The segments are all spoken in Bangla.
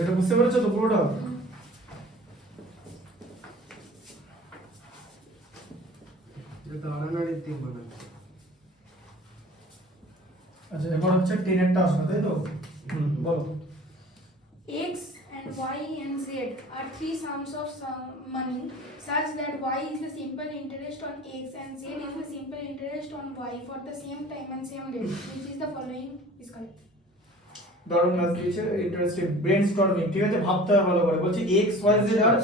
এটা বুঝতে পেরেছো তো পুরোটা? এটা আড়াআড়ি তিন বানাচ্ছে। আচ্ছা এবার হচ্ছে 10 এরটা আসবে তাই তো? বলো। X and Y and Z are three sums of some money such that Y is the simple interest on X and Z is the simple interest on Y for the same time and same date. Which is the following is correct. দারুণ কাজ দিয়েছে, ইন্টারেস্টিং ব্রেনস্টর্মিং। ঠিক আছে, ভাবতে হবে ভালো করে। বলছি x y z আর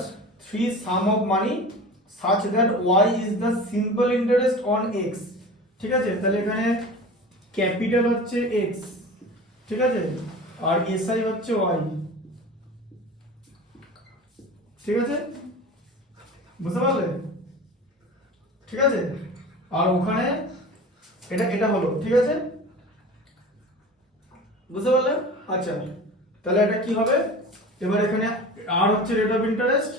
three sum of money such that y is the simple interest on x। ঠিক আছে, তাহলে এখানে ক্যাপিটাল হচ্ছে x, ঠিক আছে, আর এসআই হচ্ছে y। ঠিক আছে, বুঝতে পারলে? ঠিক আছে, আর ওখানে এটা হলো। ঠিক আছে, বুঝতে পারলে? আচ্ছা তাহলে এটা কি হবে? এবার এখানে আর হচ্ছে রেট অফ ইন্টারেস্ট,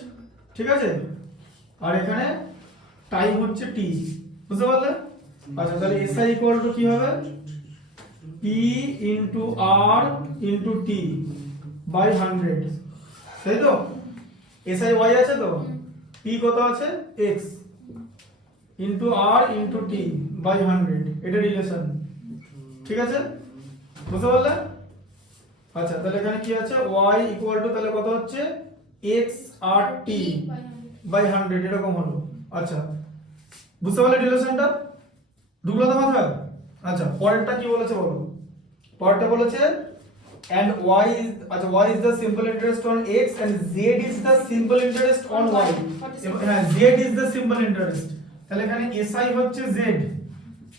ঠিক আছে, আর এখানে টাইম হচ্ছে টি। বুঝতে পারলে? আচ্ছা তাহলে এসআই ইকুয়াল টু কি হবে? P into R into T by 100, তাই তো? এসআই ওয়াই আছে তো, পি কত আছে? X into R into T by 100, এটা রিলেশন। ঠিক আছে, বুঝতে পারলে? আচ্ছা তাহলে এখানে কি আছে? y ইকুয়াল টু তাহলে কত হচ্ছে? x আর t বাই 100 এরকম হলো। আচ্ছা বুঝতে পারলে রিলেশনটা? ঢুকলো তো মাথায়? আচ্ছা পরেরটা কি বলেছে বলো? পরেরটা বলেছে and y is, আচ্ছা y is the simple interest on x and z is the simple interest on y। হ্যাঁ z is the simple interest, তাহলে এখানে si হচ্ছে z,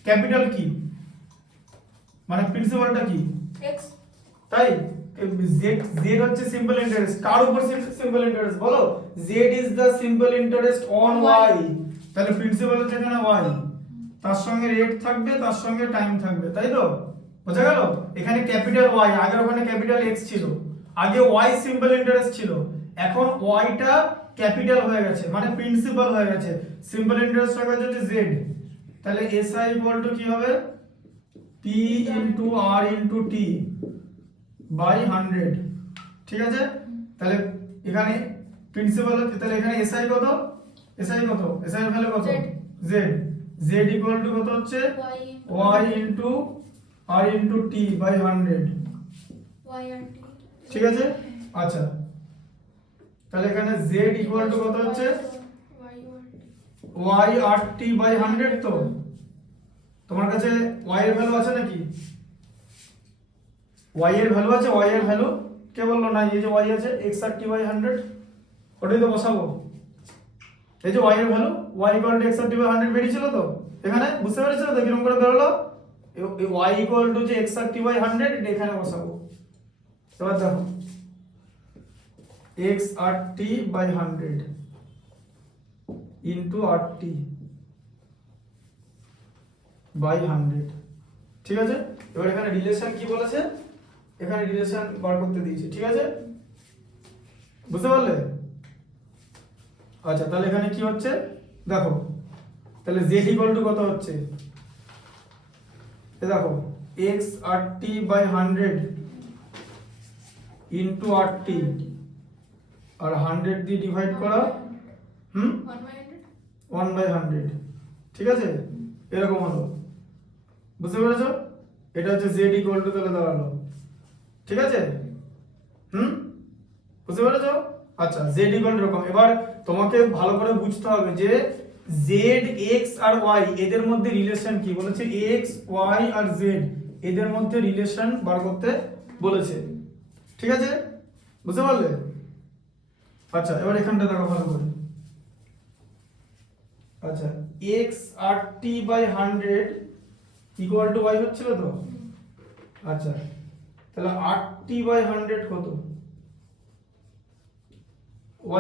ক্যাপিটাল কি মানে প্রিন্সিপালটা কি? X. তাই z হচ্ছে সিম্পল ইন্টারেস্ট। কার উপর সিম্পল ইন্টারেস্ট বলো? z is the simple interest on y, তাহলে প্রিন্সিপাল হচ্ছে এখানে y, তার সঙ্গে রেট থাকবে, তার সঙ্গে টাইম থাকবে, তাই তো? বোঝা গেল? এখানে ক্যাপিটাল y, আগে ওখানে ক্যাপিটাল x ছিল, আগে y সিম্পল ইন্টারেস্ট ছিল, এখন y টা ক্যাপিটাল হয়ে গেছে মানে প্রিন্সিপাল হয়ে গেছে, সিম্পল ইন্টারেস্ট হয়ে গেছে z। তাহলে si ইকুয়াল টু কি হবে? p into r into t by 100। ঠিক আছে, তাহলে এখানে প্রিন্সিপাল হচ্ছে, তাহলে এখানে এসআই কত? এসআই কত? এসআই এর ভ্যালু কত? z। z ইকুয়াল টু কত হচ্ছে? y into r into t by 100। Y and T. ঠিক আছে, আচ্ছা তাহলে এখানে z ইকুয়াল টু কত হচ্ছে? Y and T. y R t by 100। তো তোমার কাছে y এর ভ্যালু আছে নাকি? y এর ভ্যালু আছে? y এর ভ্যালু কে বললো না? এই যে y আছে x আর t বাই 100, ওটাই তো বসাবো। এই যে y এর value y equal to x r t by 100 বেরিয়েছিল তো এখানে, বুঝতে পেরেছো তো কিরকম করে বেরোলো? y ইকুয়াল টু যে x আর t বাই 100 এটা এখানে বসাবো। এবার দেখো x r t by 100 into r t by 100। ঠিক আছে, এবার এখানে রিলেশন কি বলেছে? এখানে রিলেশন বার করতে দিয়েছে। ঠিক আছে, বুঝতে পারলে? আচ্ছা তাহলে এখানে কি হচ্ছে দেখো, তাহলে z ইকুয়াল টু কত হচ্ছে? এই দেখো x r t by 100 into r t আর 100 দিয়ে ডিভাইড করা 1 বাই 100। ঠিক আছে, এরকম হলো। বুঝতে পেরেছো? এটা হচ্ছে z ইকুয়াল টু তাহলে দাঁড়ালো। ঠিক আছে, বুঝতে পেরেছো? আচ্ছা z ইকুয়াল টু এরকম। এবার তোমাকে ভালো করে বুঝতে হবে যে z x আর y এদের মধ্যে রিলেশন কি বলেছে? x y আর z এদের মধ্যে রিলেশন বার করতে বলেছে। ঠিক আছে, বুঝতে পারলে? আচ্ছা এবার এখানটা দেখো ভালো করে। আচ্ছা x r t by 100 equal to y হচ্ছিল তো? আচ্ছা তাহলে 8t বাই 100 কত?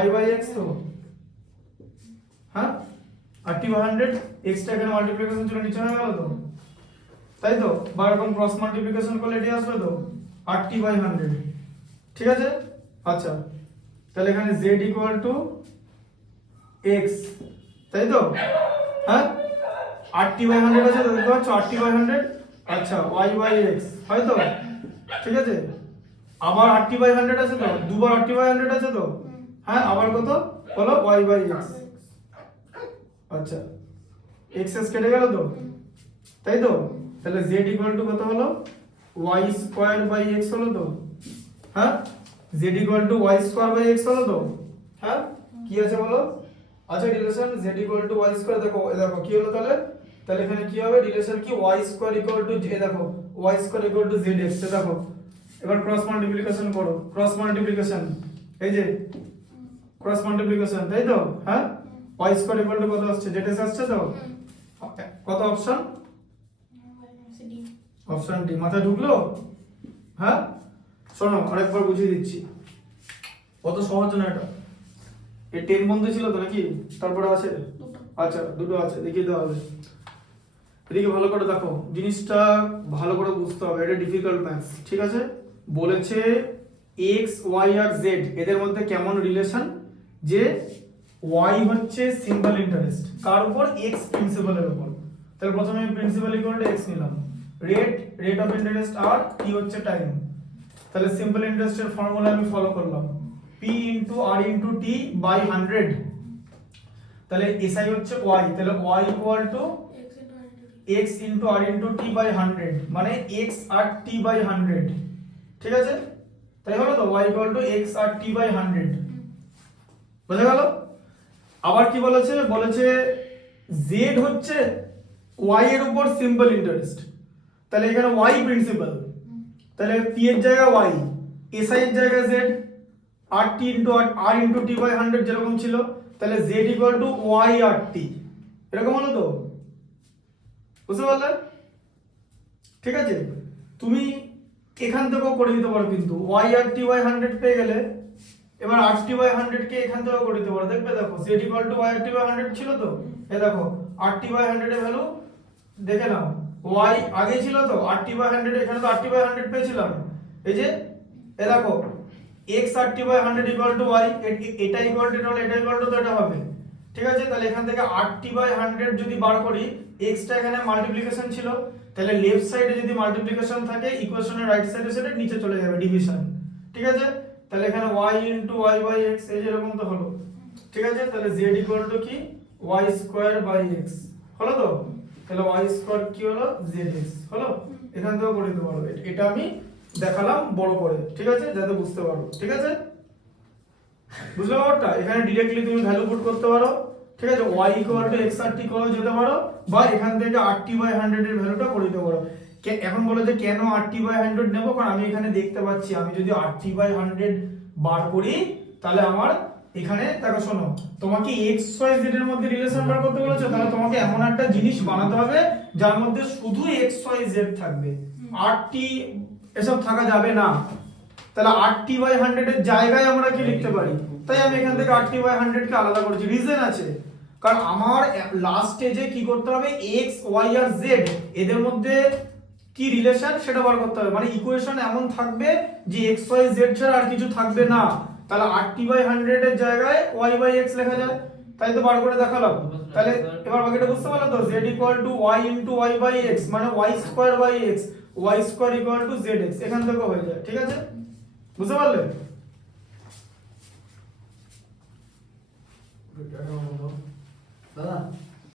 y বাই x তো, হ্যাঁ 8t বাই 100, x টা এখানে মাল্টিপ্লিকেশন ছিল নিচে হয়ে গেল তো, তাই তো? বা এরকম ক্রস মাল্টিপ্লিকেশন করলে এটি আসবে তো 8t বাই 100। ঠিক আছে, আচ্ছা তাহলে এখানে z ইকুয়াল টু x, তাই তো? হ্যাঁ 8t বাই 100 আছে তো, দেখতে পাচ্ছ 8t বাই 100। আচ্ছা y বাই x, হয় তো? ঠিক আছে, আবার RT/100 আছে তো, দুবার RT/100 আছে তো, হ্যাঁ আবার কত হলো y/x। আচ্ছা x কেটে গেল তো, তাই তো, তাহলে z ইকুয়াল টু কত হলো y² x হলো তো, হ্যাঁ z equal two y² x হলো তো, হ্যাঁ কি আছে বলো, আচ্ছা relation z equal two y², দেখো দেখো কি হলো তাহলে, তাহলে এখানে কি হবে রিলেশন কি y² ইকুয়াল টু দেখো y² ইকুয়াল টু zx, দেখো এবার ক্রস মাল্টিপ্লিকেশন করো, ক্রস মাল্টিপ্লিকেশন, এই যে ক্রস মাল্টিপ্লিকেশন, তাই তো, হ্যাঁ y² ইকুয়াল টু কত আসছে, zx আসছে তো, কত অপশন, অপশন ডি, মাথায় ঢুকলো, হ্যাঁ শোনো আরেকবার বুঝিয়ে দিচ্ছি, কত সহজ না এটা, এই 10 বন্ধ ছিল তো নাকি, তারপরে আছে, আচ্ছা দুটো আছে, দেখিয়ে দেওয়া হবে, এদিকে ভালো করে দেখো, জিনিসটা ভালো করে বুঝতে হবে, এটা ডিফিকাল্ট ম্যাথস, ঠিক আছে, বলেছে x y আর z এদের মধ্যে কেমন রিলেশন, যে y হচ্ছে সিম্পল ইন্টারেস্ট কার উপর, x প্রিন্সিপালের উপর, তাহলে প্রথমে প্রিন্সিপাল ইকুয়াল টু x নিলাম, রেট অফ ইন্টারেস্ট আর t হচ্ছে টাইম, তাহলে সিম্পল ইন্টারেস্টের ফর্মুলা আমি ফলো করলাম p into r into t by 100, তাহলে SI হচ্ছে y, তাহলে y equal to x into r into t by 100, মানে x আর t বাই 100, ঠিক আছে, তাই হলো তো, y equal to x r t by 100, বুঝা গেল। আবার কি বলেছে, বলেছে z হচ্ছে y এর উপর সিম্পল ইন্টারেস্ট, তাহলে এখানে y প্রিন্সিপাল, তাহলে p এর জায়গায় y, SI এর জায়গায় z, আর t into r into t by 100 যেরকম ছিল, তাহলে z equal to y R t, এরকম হলো তো, বুঝতে পারলে, ঠিক আছে, তুমি এখান থেকেও করে দিতে পারো, কিন্তু y আর t বাই 100 পেয়ে গেলে এবার r t বাই 100 কে এখান থেকেও করে দিতে পারো, দেখবে দেখো z equal to y R t by 100 ছিল তো, এই দেখো r t বাই 100 এর ভ্যালু দেখে নাও, y আগে ছিল তো, r t বাই 100 এখানে তো r t বাই 100 পেয়েছিলাম, এই যে এই দেখো x r t by 100 equal to y, এটা ইকুয়াল টু এটা হলে এটা ইকুয়াল টু তো এটা হবে, ঠিক আছে, তাহলে এখান থেকে r t বাই 100 যদি বার করি, x টা এখানে মাল্টিপ্লিকেশন ছিল, তাহলে লেফট সাইডে যদি মাল্টিপ্লিকেশন থাকে ইকুয়েশনের রাইট সাইডে সেটা নিচে চলে যাবে ডিভিশন, ঠিক আছে, তাহলে এখানে y into y by x এই যে এরকম তো হলো, ঠিক আছে, তাহলে z ইকুয়াল টু কি y² বাই x হলো তো, তাহলে y² কি হলো zx হলো, এখান থেকে করে দিতে পারো, এটা আমি দেখালাম বড় করে, ঠিক আছে, যাতে বুঝতে পারো, ঠিক আছে, বুঝলে ব্যাপারটা, এখানে डायरेक्टली তুমি ভ্যালু পুট করতে পারো, ঠিক আছে, y equal to x r t করে যেতে পারো, বা এখান থেকে rt বাই 100 এর ভ্যালুটা করে দিতে পারো। এখন বলো যে কেন rt বাই 100 নেব, কারণ আমি এখানে দেখতে পাচ্ছি আমি যদি rt বাই 100 বার করি তাহলে আমার এখানে দেখো, শোনো তোমাকে x y z এর মধ্যে রিলেশন বার করতে বলেছে, তাহলে তোমাকে এমন একটা জিনিস বানাতে হবে যার মধ্যে শুধু x y z থাকবে, rt এসব থাকা যাবে না, তাহলে rt বাই 100 এর জায়গায় আমরা কি লিখতে পারি, তাই আমি এখান থেকে rt বাই 100 কে আলাদা করেছি, রিজন আছে, কারণ আমার লাস্ট স্টেজে কি করতে হবে, x y আর z এদের মধ্যে কি রিলেশন সেটা বার করতে হবে, মানে ইকুয়েশন এমন থাকবে যে x y z ছাড়া আর কিছু থাকবে না, তাহলে rt বাই 100 এর জায়গায় y বাই x লেখা যায়, তাই তো বার করে দেখালাম, তাহলে এবার বাকিটা বুঝতে পারলে তো, z equal to y into y by x মানে y² by x, y² equal to zx, এখান থেকে হয়ে যায়, ঠিক আছে, বুঝতে পারলে। দাদা